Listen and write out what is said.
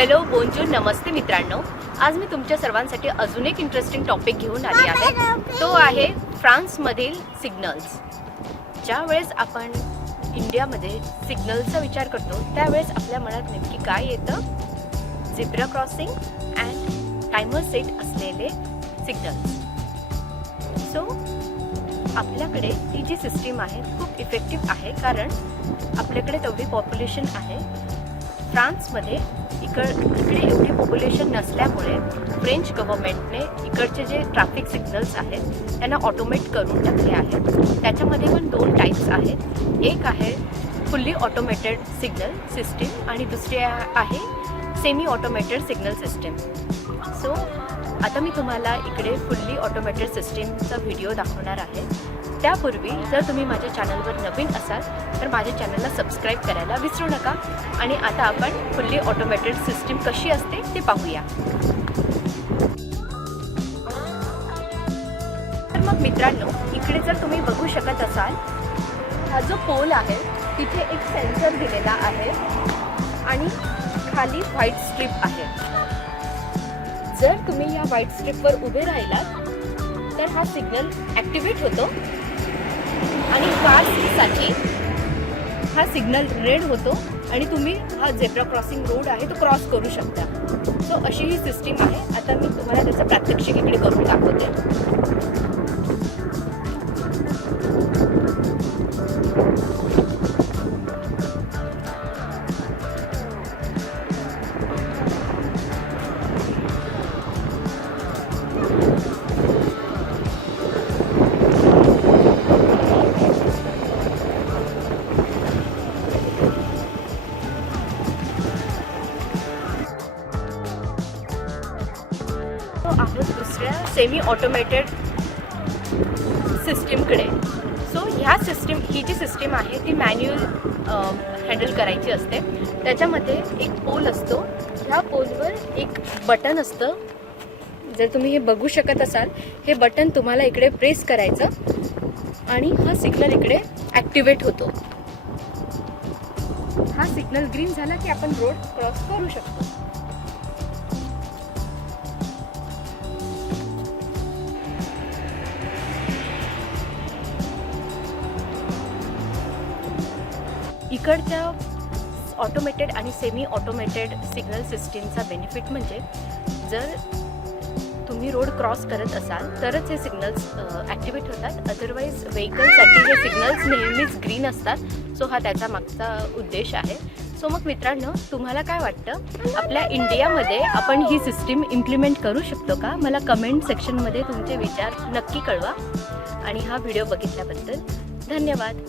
Hello बोंजू नमस्ते मित्रांनो. आज मी तुमच्या सर्वांसाठी अजून एक इंटरेस्टिंग टॉपिक घेऊन आली आहे. तो आहे फ्रान्समधील सिग्नल्स ज्या वेळेस आपण इंडियामध्ये सिग्नलचा विचार करतो त्यावेळेस आपल्या मनात नेमकी काय येतं? Zebra crossing and timer set असलेले सिग्नल्स सो आपल्याकडे ही जी सिस्टीम आहे खूप इफेक्टिव्ह आहे कारण आपल्याकडे तेवढी पॉप्युलेशन आहे. फ्रान्समध्ये इकड इकडे एवढी पॉप्युलेशन नसल्यामुळे फ्रेंच गव्हर्मेंटने इकडचे जे ट्रॅफिक सिग्नल्स आहेत त्यांना ऑटोमेट करून टाकले आहेत. त्याच्यामध्ये पण दोन टाईप्स आहेत. एक आहे फुल्ली ऑटोमेटेड सिग्नल सिस्टीम आणि दुसरी आहे semi automated signal system so आता मी तुम्हाला इकडे फुल्ली ऑटोमॅटेड सिस्टीमचा व्हिडिओ दाखवणार आहे. त्यापूर्वी जर तुम्ही माझ्या चॅनलवर नवीन असाल तर माझ्या चॅनलला सबस्क्राईब करायला विसरू नका. आणि आता आपण फुल्ली ऑटोमॅटेड सिस्टीम कशी असते ते पाहूया. तर मग मित्रांनो इकडे जर तुम्ही बघू शकत असाल हा जो पोल आहे तिथे एक सेन्सर दिलेला आहे. आणि खाली व्हाईट स्ट्रीप आहे. जर तुम्ही या व्हाईट स्ट्रीपवर उभे राहिलात तर हा सिग्नल ॲक्टिवेट होतो. आणि कारसाठी हा सिग्नल रेड होतो. आणि तुम्ही हा झेब्रा क्रॉसिंग रोड आहे तो क्रॉस करू शकता. सो अशी ही सिस्टीम आहे. आता मी तुम्हाला त्याचं प्रात्यक्षिक इकडे करून दाखवते. दुसऱ्या सेमी ऑटोमेटेड सिस्टीमकडे सो ह्या सिस्टीम ही जी सिस्टीम आहे ती मॅन्युअल हँडल करायची असते. त्याच्यामध्ये एक पोल असतो. ह्या पोलवर एक बटन असतं. जर तुम्ही हे बघू शकत असाल हे बटन तुम्हाला इकडे प्रेस करायचं आणि हा सिग्नल इकडे ॲक्टिवेट होतो. हा सिग्नल ग्रीन झाला की आपण रोड क्रॉस करू शकतो. इकडच्या ऑटोमेटेड आणि सेमी ऑटोमेटेड सिग्नल सिस्टीमचा बेनिफिट म्हणजे जर तुम्ही रोड क्रॉस करत असाल तरच हे सिग्नल्स ॲक्टिवेट होतात. अदरवाईज व्हेकलसाठी हे सिग्नल्स नेहमीच ग्रीन असतात. सो हा त्याचा मागचा उद्देश आहे. सो मग मित्रांनो तुम्हाला काय वाटतं? आपल्या इंडियामध्ये आपण ही सिस्टीम इम्प्लिमेंट करू शकतो का? मला कमेंट सेक्शनमध्ये तुमचे विचार नक्की कळवा. आणि हा व्हिडिओ बघितल्याबद्दल धन्यवाद.